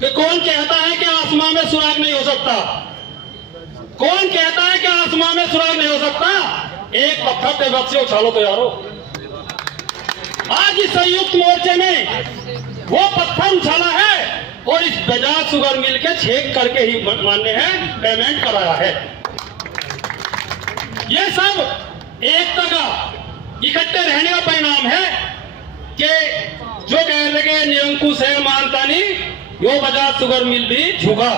कि कौन कहता है कि आसमां में सुराग नहीं हो सकता? कौन कहता है कि आसमां में सुराग नहीं हो सकता? एक पत्थर पे बस से उछालो तो यारो। आज इस संयुक्त मोर्चे में वो पत्थर उछाला है और इस बजाज शुगर मिल के छेक करके ही मान्य है, पेमेंट कराया है। ये सब एकता का इकट्ठे रहने का परिणाम है कि जो कह रहे निरंकुश है मानता नहीं, यो बजाज शुगर मिल भी झुका।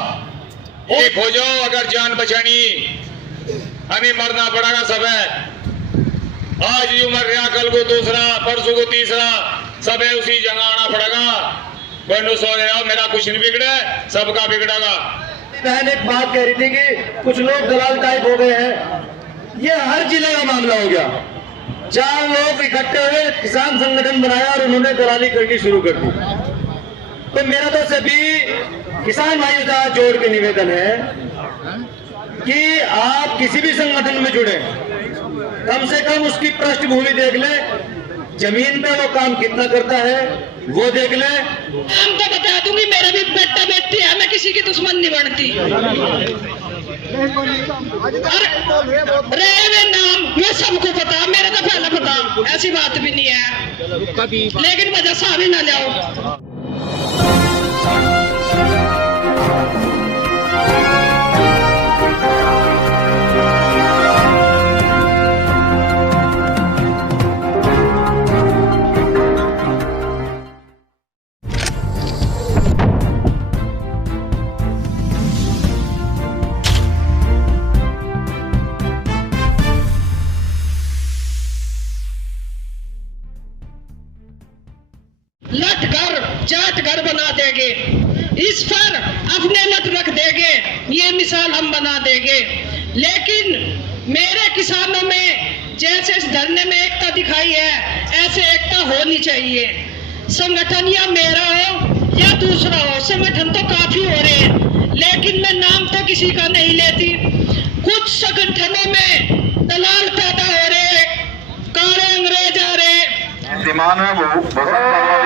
एक हो जाओ, अगर जान बचानी हमें मरना पड़ेगा सब है। आज ही उम्र रहा, कल को दूसरा, परसों को तीसरा, सब है उसी जगह आना पड़ेगा। कोई सो रहा मेरा कुछ नहीं बिगड़ा, सबका बिगड़ेगा। बहन एक बात कह रही थी कि कुछ लोग दलाल टाइप हो गए हैं। ये हर जिले का मामला हो गया। 4 लोग इकट्ठे हुए, किसान संगठन बनाया और उन्होंने दलाली करनी शुरू कर दी। तो मेरा तो सभी किसान भाइयों से हाथ जोड़ के निवेदन है कि आप किसी भी संगठन में जुड़े, कम से कम उसकी पृष्ठभूमि देख ले, जमीन पे वो काम कितना करता है वो देख ले। हम तो बता दूंगी, मेरा भी बेटा बेटी है, मैं किसी की दुश्मन नहीं बनती। रे नाम ये सबको पता, मेरे तो पहले पता, ऐसी बात भी नहीं है, लेकिन वजह सामने ना लाओ। लट घर जाट घर बना देंगे, इस पर अपने लट रख देंगे, ये मिसाल हम बना देंगे। लेकिन मेरे किसानों में जैसे इस धरने में एकता दिखाई है, ऐसे एकता होनी चाहिए। संगठन या मेरा हो या दूसरा हो, संगठन तो काफी हो रहे हैं, लेकिन मैं नाम तो किसी का नहीं लेती। कुछ संगठनों में दलाल पैदा हो रहे, काले अंग्रेज आ रहे। दिमाग में बहुत धन्यवाद।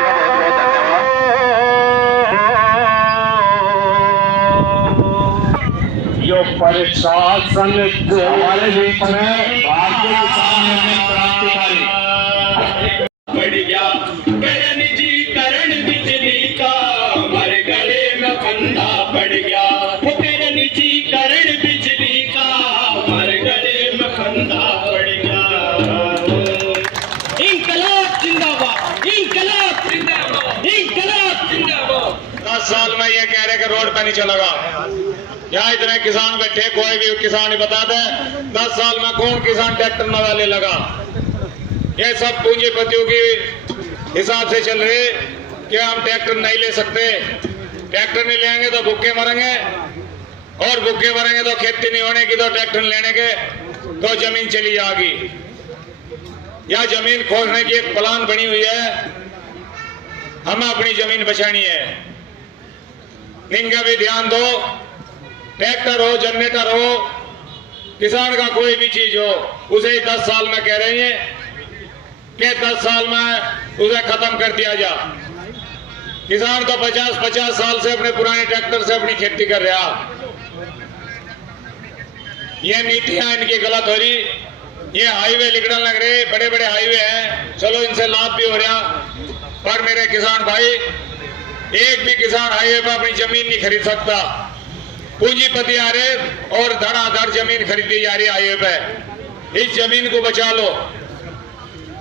यो प्रशासन हमारे देश में भारतीय किसान यूनियन क्रांतिकारी बढ़ गया, मेरे निजीकरण बिजली का हमारे गले में फंदा पड़ गया। तेरे निजीकरण बिजली का हमारे गले में फंदा पड़ गया। इंकलाब जिंदाबाद, इंकलाब जिंदाबाद, इंकलाब जिंदाबाद। 10 साल में ये कह रहे कि रोड पे नहीं चलेगा। यहाँ इतने किसान बैठे, कोई भी किसान नहीं बता दे 10 साल में कौन किसान ट्रैक्टर न वाले लगा। ये सब पूंजीपतियों की हिसाब से चल रहे कि हम ट्रैक्टर नहीं ले सकते, ट्रैक्टर नहीं लेंगे तो भूखे मरेंगे, और भूखे मरेंगे तो खेती नहीं होने की, तो ट्रैक्टर लेने के तो जमीन चली जाएगी। या जमीन खोजने की एक प्लान बनी हुई है, हमें अपनी जमीन बचानी है। इनका भी ध्यान दो, ट्रैक्टर हो, जनरेटर हो, किसान का कोई भी चीज हो, उसे 10 साल में कह रहे हैं कि 10 साल में उसे खत्म कर दिया जा। किसान तो 50 साल से अपने पुराने ट्रैक्टर से अपनी खेती कर रहा। ये नीतियां इनकी गलत हो रही। ये हाईवे लिखने लग रहे, बड़े बड़े हाईवे हैं, चलो इनसे लाभ भी हो रहा, पर मेरे किसान भाई, एक भी किसान हाईवे पर अपनी जमीन नहीं खरीद सकता। पूंजीपति आ रहे और धड़ाधड़ जमीन खरीदी जा रही हाईवे पे। इस जमीन को बचा लो।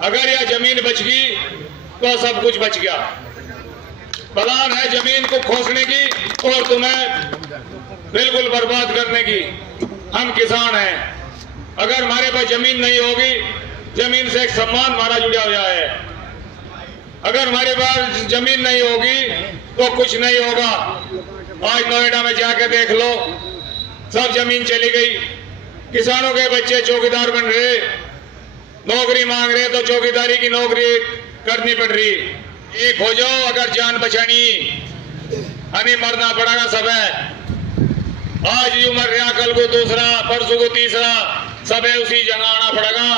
अगर यह जमीन बच गई तो सब कुछ बच गया। प्लान है जमीन को खोसने की और तुम्हें बिल्कुल बर्बाद करने की। हम किसान हैं, अगर हमारे पास जमीन नहीं होगी, जमीन से एक सम्मान हमारा जुड़ा हुआ है। अगर हमारे पास जमीन नहीं होगी तो कुछ नहीं होगा। आज नोएडा में जाके देख लो, सब जमीन चली गई। किसानों के बच्चे चौकीदार बन रहे, नौकरी मांग रहे, तो चौकीदारी की नौकरी करनी पड़ रही। एक हो जाओ, अगर जान बचानी हमें मरना पड़ेगा सब है। आज ही उम्र रहा, कल को दूसरा, परसों को तीसरा, सब है उसी जगह आना पड़ेगा।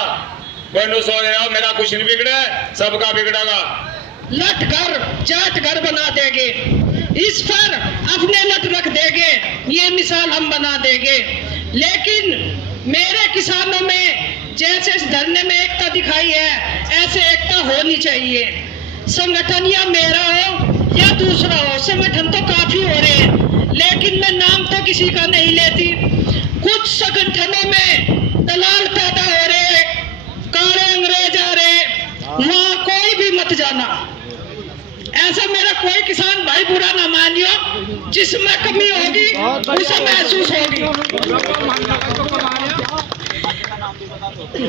कोई सो रहा मेरा कुछ नहीं बिगड़ा, सबका बिगड़ेगा। लट घर जाट घर बना देंगे, इस पर अपने नट रख देंगे, ये मिसाल हम बना देंगे। लेकिन मेरे किसानों में जैसे इस धरने में एकता दिखाई है, ऐसे एकता होनी चाहिए। संगठन या मेरा हो या दूसरा हो, संगठन तो काफी हो रहे हैं, लेकिन मैं नाम तो किसी का नहीं लेती। कुछ संगठनों में दलाल पैदा हो रहे, काले अंग्रेज आ रहे, वहां कोई भी मत जाना। ऐसा मेरा कोई किसान भाई बुरा ना मानियो, जिसमें कमी होगी उसे महसूस होगी।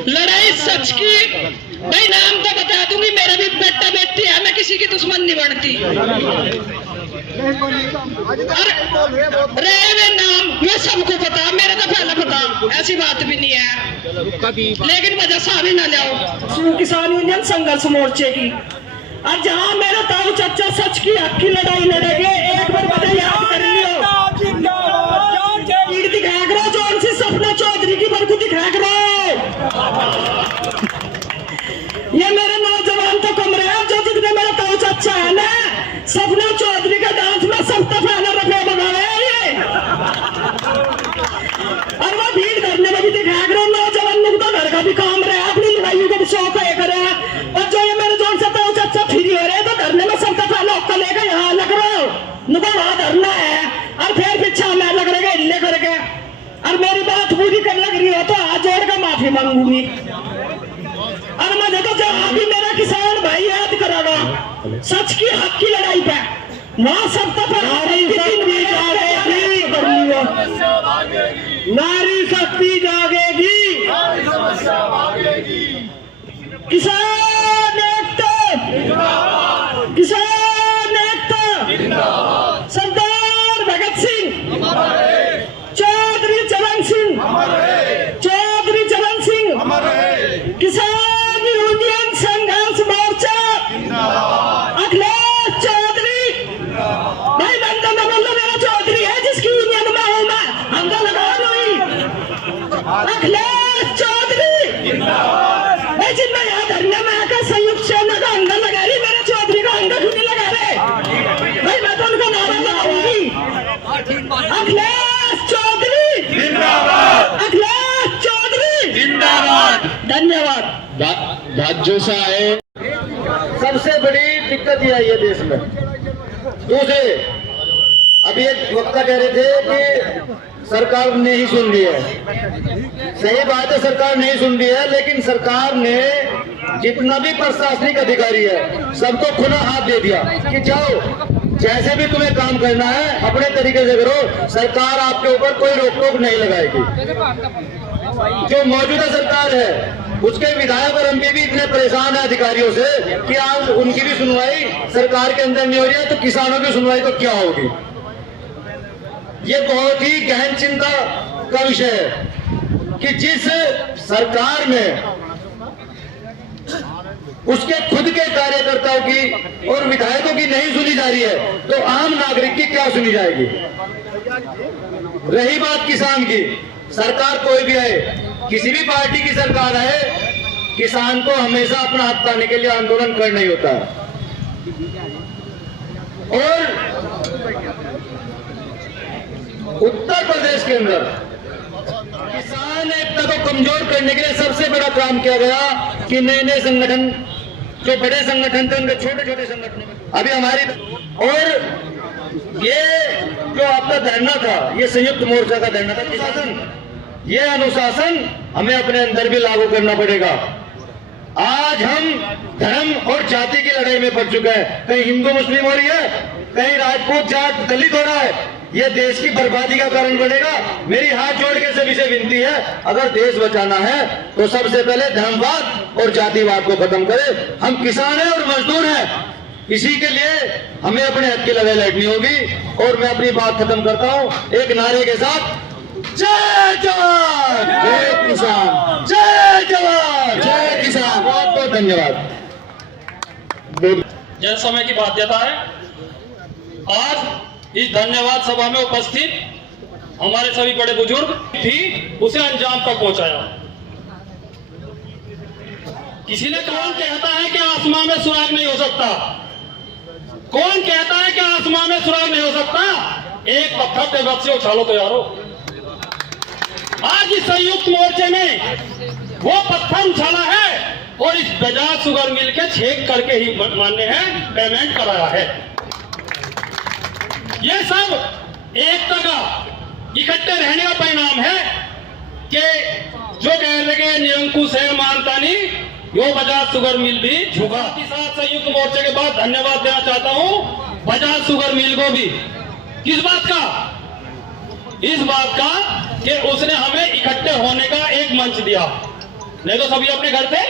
लड़ाई सच की, भाई नाम तो बता दूंगी, मेरा भी बेटा बेटी है, मैं किसी की दुश्मन नहीं बनती। रहे नाम मैं सबको पता, मेरा तो पहला पता, ऐसी बात भी नहीं है, लेकिन वजह सारी ना लाओ। किसान यूनियन संघर्ष मोर्चे की, और जहाँ मेरे ताऊ चाचा सच की हक की लड़ाई लड़ेंगे, एक बार बता याद कर लियो, दिखाया करो जो सी सपना चौधरी की बरकू दिखाया करो। ये मेरे नौजवान तो कम रहे, जो जितने मेरा ताऊ चाचा है ना, सपना चौधरी का डांस में सस्ता पहले रखे बना रहे हैं ये, और वो भीड़ धरने में भी दिखाया करो। नौजवान लोग तो घर का भी काम रहे, अपनी लड़ाइयों का भी शौक है करे, और जो ये मेरे जोन से ताऊ चाचा फ्री हो रहे, तो धरने में सबसे पहले आपका लेकर यहाँ लग रहे हो, नुको वहां धरना है, और फिर पीछा मैं लग रहे हिलने करके, और मेरी बात पूरी कर लग रही हो तो हाथ जोड़कर माफी मांगूंगी। और मुझे तो जहाँ भी मेरा किसान भाई याद करागा सच की हक की लड़ाई पे, वहां सब तो नारी शक्ति जागेगी, किसान एकता, किसान एकता, सरदार भगत सिंह, चौधरी चरण सिंह, चौधरी चरण सिंह, किसान यूनियन संघर्ष मोर्चा, अखिलेश चौधरी, भाई बंदा न बोलो मेरा चौधरी है जिसकी यूनियन में हूं मैं, हमको लगा लो ही, अखिलेश चौधरी, भाई जितना याद धरने में आकर संयुक्त सेना का अंदर लगा रही, मेरे चौधरी का अंदर क्यों नहीं लगा रहे, भाई मैं तो उनका नारा लगाऊंगी, अखिलेश चौधरी जिंदाबाद, अखिलेश चौधरी जिंदाबाद। धन्यवाद। राज्यों से आए, सबसे बड़ी दिक्कत ये आई है देश में। दूसरे, अभी एक वक्ता कह रहे थे कि सरकार ने ही सुन लिया है। सही बात है, सरकार नहीं सुन रही है, लेकिन सरकार ने जितना भी प्रशासनिक अधिकारी है सबको खुला हाथ दे दिया कि जाओ जैसे भी तुम्हें काम करना है अपने तरीके से करो, सरकार आपके ऊपर कोई रोक टोक नहीं लगाएगी। जो मौजूदा सरकार है उसके विधायक और एमपी भी इतने परेशान है अधिकारियों से कि आज उनकी भी सुनवाई सरकार के अंदर नहीं हो रही है, तो किसानों की सुनवाई तो क्या होगी। ये बहुत ही गहन चिंता का विषय है कि जिस सरकार में उसके खुद के कार्यकर्ताओं की और विधायकों की नहीं सुनी जा रही है, तो आम नागरिक की क्या सुनी जाएगी। रही बात किसान की, सरकार कोई भी आए, किसी भी पार्टी की सरकार आए, किसान को हमेशा अपना हक पाने के लिए आंदोलन करना ही होता है। और उत्तर प्रदेश के अंदर किसान एकता को कमजोर करने के लिए सबसे बड़ा काम किया गया कि नए नए संगठन, जो बड़े संगठन थे उनके छोटे छोटे संगठन अभी हमारी, और ये जो आपका धरना था, ये संयुक्त मोर्चा का धरना था, अनुशासन, ये अनुशासन हमें अपने अंदर भी लागू करना पड़ेगा। आज हम धर्म और जाति की लड़ाई में पड़ चुके हैं, कहीं हिंदू मुस्लिम हो रही है, कहीं राजपूत जाट दलित हो रहा है, ये देश की बर्बादी का कारण बनेगा। मेरी हाथ जोड़ के सभी से विनती है, अगर देश बचाना है तो सबसे पहले धर्मवाद और जातिवाद को खत्म करें। हम किसान हैं और मजदूर हैं, इसी के लिए हमें अपने हक की लड़ाई लड़नी होगी। और मैं अपनी बात खत्म करता हूं एक नारे के साथ, जय जवान जय किसान, जय जवान जय किसान। बहुत बहुत धन्यवाद। यह समय की बाध्यता है, आज इस धन्यवाद सभा में उपस्थित हमारे सभी बड़े बुजुर्ग भी उसे अंजाम तक पहुंचाया। किसी ने कौन कहता है कि आसमान में सुराग नहीं हो सकता, कौन कहता है कि आसमान में सुराग नहीं हो सकता, एक पत्थर पे बस से उछालो तो यारो। आज इस संयुक्त मोर्चे में वो पत्थर उछाला है और इस बजाज शुगर मिल के छेक करके ही मान्य है, पेमेंट कराया है। ये सब एकता का इकट्ठे रहने का परिणाम है कि जो कह रहे निरंकुश है मानता नहीं, यो बजाज शुगर मिल भी झुका। के साथ संयुक्त मोर्चे के बाद धन्यवाद देना चाहता हूं बजाज शुगर मिल को भी। किस बात का? इस बात का कि उसने हमें इकट्ठे होने का एक मंच दिया, नहीं तो सभी अपने घर थे।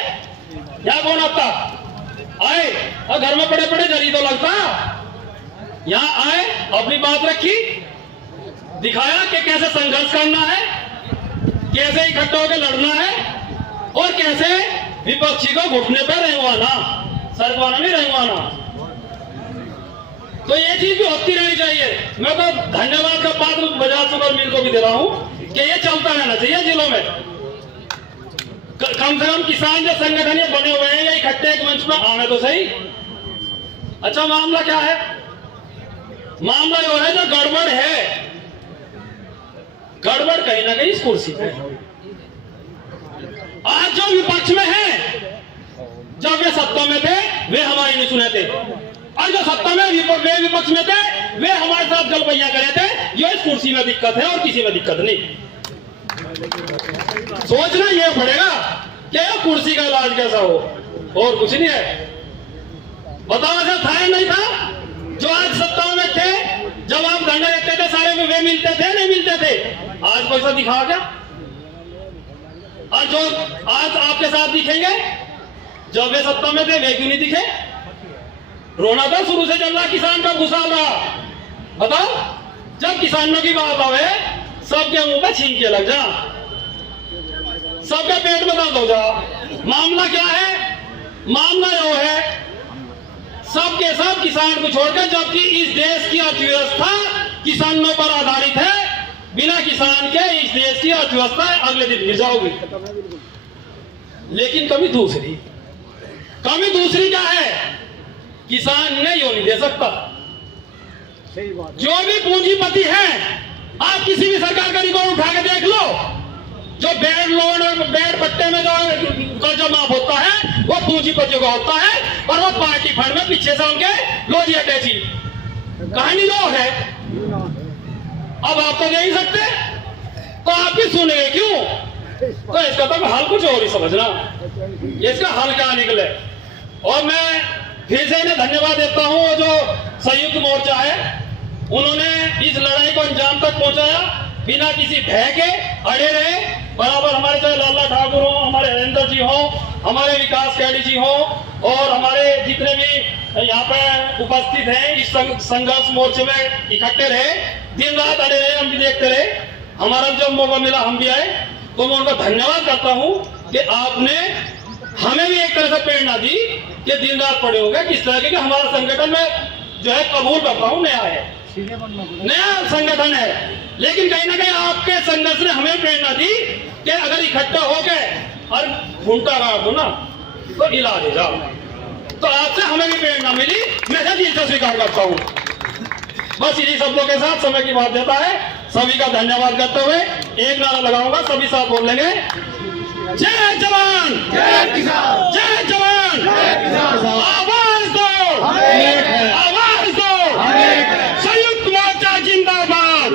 यहाँ कौन आता आए और घर में पड़े पड़े जरी तो लगता। यहाँ आए, अपनी बात रखी, दिखाया कि कैसे संघर्ष करना है, कैसे इकट्ठा होकर लड़ना है और कैसे विपक्षी को घुटने पर रेंगवाना, सरकवाना नहीं रेंगवाना। तो ये चीज भी होती रहनी चाहिए। मैं तो धन्यवाद का पात्र बजाज शुगर मिल को भी दे रहा हूं कि ये चलता रहना चाहिए जिलों में। कम से कम किसान जो संगठन ये बने हुए हैं ये इकट्ठे एक मंच पर आने तो सही। अच्छा, मामला क्या है? मामला यो है जो गड़बड़ है, गड़बड़ कहीं ना कहीं इस कुर्सी पे। आज जो विपक्ष में है, जब वे सत्ता में थे वे हमारी नहीं सुने थे, और जो सत्ता में वे विपक्ष में थे वे हमारे साथ गलबैया करे थे। ये इस कुर्सी में दिक्कत है और किसी में दिक्कत नहीं। सोचना ये पड़ेगा कि ये कुर्सी का इलाज कैसा हो, और कुछ नहीं है। बताओ ऐसा था या नहीं था? जो आज सत्ता में थे, जब आप धरना देते थे सारे में वे मिलते थे नहीं मिलते थे? आज पैसा दिखा क्या? और जो आज आपके साथ दिखेंगे जब वे सत्ता में थे वे क्यों नहीं दिखे? रोना तो शुरू से चल रहा, किसान का गुस्सा रहा। बताओ, जब किसानों की बात आवे सबके मुंह पे छींक के लग जा, सबके पेट में दर्द हो जा। मामला क्या है? मामला यो है सबके सब किसान को छोड़कर, जबकि इस देश की अर्थव्यवस्था किसानों पर आधारित है। बिना किसान के इस देश की अर्थव्यवस्था अगले दिन गिर जाओगी। लेकिन कमी दूसरी क्या है? किसान ने यो नहीं दे सकता। जो भी पूंजीपति है, आप किसी भी सरकार का रिकॉर्ड उठा के देख लो, जो बेड लोन और बेड पट्टे में जो कर्जा माफ होता है वो पूंजीपतियों का होता है, और वो पार्टी फंड में पीछे से उनके लोजी अटैची। कहानी जो है, अब आप तो दे ही सकते, तो आप भी सुनेंगे क्यों? तो इसका तो हल कुछ और ही समझना, इसका हल क्या निकले। और मैं फिर से इन्हें धन्यवाद देता हूं, जो संयुक्त मोर्चा है उन्होंने इस लड़ाई को अंजाम तक पहुंचाया बिना किसी भय के, अड़े रहे बराबर। हमारे चाहे लाला ठाकुर हो, हमारे हरेंद्र जी हो, हमारे विकास कैडी जी हो, और हमारे जितने भी यहाँ पे उपस्थित हैं इस संघर्ष मोर्चे में इकट्ठे रहे, दिन रात अड़े रहे, हम भी देखते रहे। हमारा जब मौका मिला हम भी आए, तो मैं उनका धन्यवाद करता हूँ कि आपने हमें भी एक तरह से प्रेरणा दी कि दिन रात पड़े हो गए। किस तरह के हमारा संगठन में जो है, कबूल करता हूँ, नया है, नया संगठन है, लेकिन कहीं ना कहीं आपके संघर्ष ने हमें प्रेरणा दी कि अगर इकट्ठा हो गए और घूमता गाड़ दो ना तो हिला दे जाओ। तो आपसे हमें भी प्रेरणा मिली, मैं दिल से स्वीकार करता हूँ। बस इन्हीं शब्दों के साथ समय की बात देता है, सभी का धन्यवाद करते हुए एक नारा लगाऊंगा, सभी साथ बोल लेंगे, जय जवान जय किसान, जय जवान जय किसान। आवाज दो, आवाज दो, संयुक्त मोर्चा जिंदाबाद।